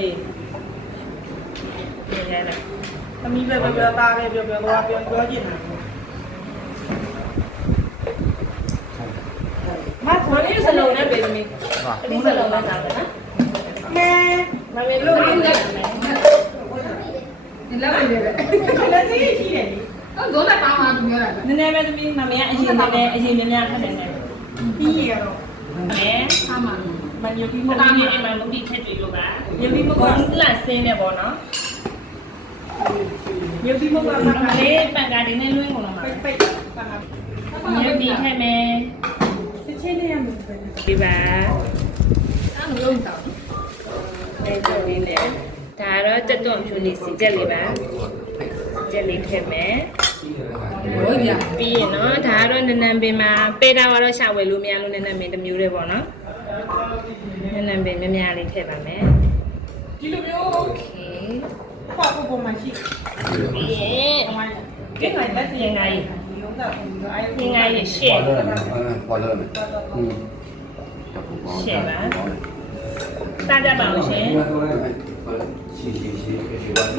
နေတယ်သမီးပဲပြောသားပဲပြောကျင်တာမခေါ်နေစလုံးနဲ့ပဲသမီးဒီစလုံးနဲ့သားတယ်နော်မမေလို့ရင်းတယ်ဒီလောက်ပဲလက်စီရှိတယ်တော့ဇောနဲ့တောင်းမှသူပြောတာနည်းနည်းပဲသမီးမမေကအရင်များခက်တယ်နဲ့ပြီးရတော့မဲအမှန်မယုံပြီးမပြီးအိမ်မှာမပြီးထက်တွေလို့ပါယုံပြီးမကလက်ဆင်းနေပေါ့နော်ယုံပြီးမကမှလေးပန်ကားတွေနဲ့လွှင်းကုန်တော့မှာပိတ်ပန်ကားယုံပြီးထက်မယ်ချင်းလေးရမယ်ဒီပါအဲ့လိုလုံးတော့အဲ့ဒါလေးနဲ့ဒါတော့တက်တွန့်ဖြူလေးစီချက်လေးပါချက်လေးထည့်မယ်ဟုတ်ရပြီးရင်နော်ဒါကတော့နနံပင်မှာပေတာကတော့ရှာဝယ်လို့မရလို့နနံပင်တစ်မျိုးလေးပေါ့နော်နနံပင်များများလေးထည့်ပါမယ်ဒီလိုမျိုးโอเคခွာဖို့ပုံမှန်ရှိပြီးရင်ဒီကနေ့လက်စီရင်ငါကြီးရင်ငါကြီးရှေ့ပေါ်လို့ရှေ့ပါစားကြပါဦးရှင်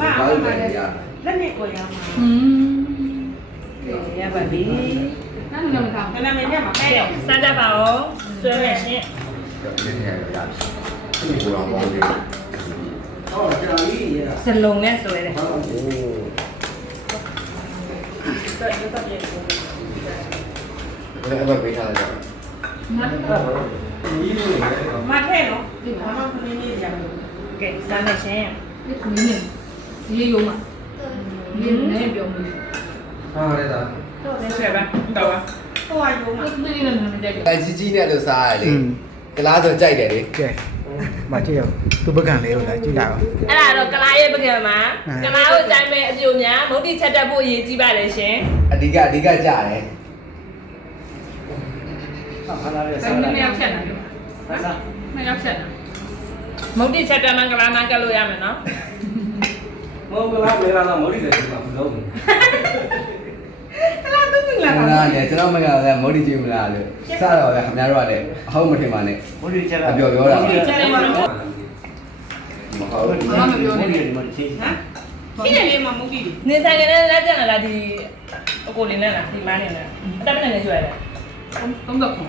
မလက်နဲ့ကိုရမှာရပါပြီနားမလို့ကောင်းနားမရမှာပဲစားကြပါဦးဆွဲမယ်ရှင်စလုံးနဲ့ဆွဲတယ်တော်တော်ပြေအဲ့ဒါပေးထားတယ်မထဲနော်ဒီမှာမခင်းနေကြတယ်ကဲစားမယ်ရှင်ဒီခင်းနေဒီရုံမှာဒီနဲ့ပြောမလို့ဟာရတာတော့လည်းဆွဲပါတော့ပါဟိုအယုံမှာဒီနေ့လည်းမကြိုက်ဘူးအကြီးနဲ့လို့စားရလေကလားဆိုကြိုက်တယ်လေကဲမကြည့်ရသူပကံလေးကိုလည်းကြည့်လိုက်အောင်အဲ့ဒါတော့ကလားရဲ့ပကံမှာကလားကိုကြိုက်မဲ့အကျိုးများမုတ်တိချက်တက်ဖို့အရေးကြီးပါတယ်ရှင်အဓိကကြတယ်မရောက်ချက်နိုင်မရောက်ချက်နိုင်မုတ်တိချက်တက်မှကလားနားကလို့ရမယ်နော်မဟုတ်လားမေလာတော့မော်ရီလည်းဒီမှာမလုပ်ဘူးကလားသူကလားငါလည်းကျွန်တော်မကလည်းမော်ဒီကြည့်မလားလို့စတော့လည်းခင်ဗျားတို့ကလည်းအဟုတ်မထင်ပါနဲ့မော်ရီချက်အပြောပြောတာမော်တိချက်တယ်မှာနော်မဟုတ်ဘူးဘာမှမပြောနဲ့ဟမ်ရှိတယ်လေမမုတ်တိနေဆိုင်ကနေလက်ကျန်လာဒီအကိုလေးနဲ့လားဒီမန်းနေလားအတက်နဲ့လည်းကျွဲတယ်သုံးတော့ခု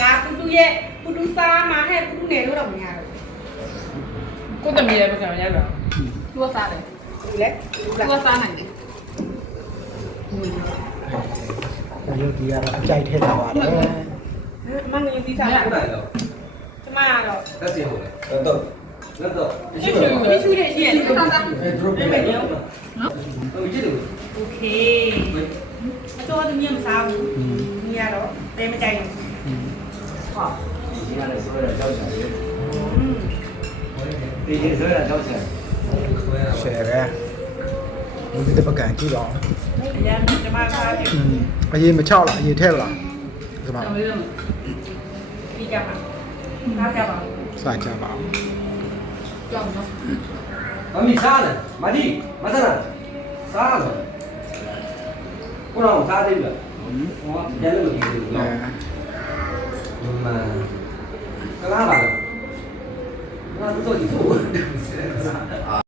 ဒါပုတူရဲ့ပုတူစားမှာဟဲ့ပုတူနယ်လို့တော့မရတော့ကိုတမီးရဲ့ပကံရတော့သူကစားတယ်ဒီလေသူကစားနိုင်တယ်ရုပ်ကြီးကတော့အကြိုက်ထဲတာပါတယ်မငယ်ပြီးစားတာကျမကတော့တက်စီဟုတ်တယ်တော့ရှိတယ်ရှိတယ်တောင်းတာအဲ့မဲ့ရောနော်ဟုတ်ကြည့်တယ်โอเคအတော့တည်းမစားဘူးညီရတော့တဲမကြိုက်ဘူးဟောဒီကလည်းဆိုရတော့ကြောက်ချင်တယ်ဒီကဆိုရတော့ကြောက်ချင်ဆယ်ပဲဒီတပကံကြည့်တော့ရမ်းကျမစားတယ်အရေးမချောက်လားအရေးထဲလားဒီမှာပြီးကြပါနားကြပါစားကြပါကြောက်နော်မမီစားတယ်မဒီမစားလားစားတယ်ကိုတော့စားသေးပြီဟောကျန်လို့ဒီလိုနော်မကလားပါလားငါတို့တော့ဒီလို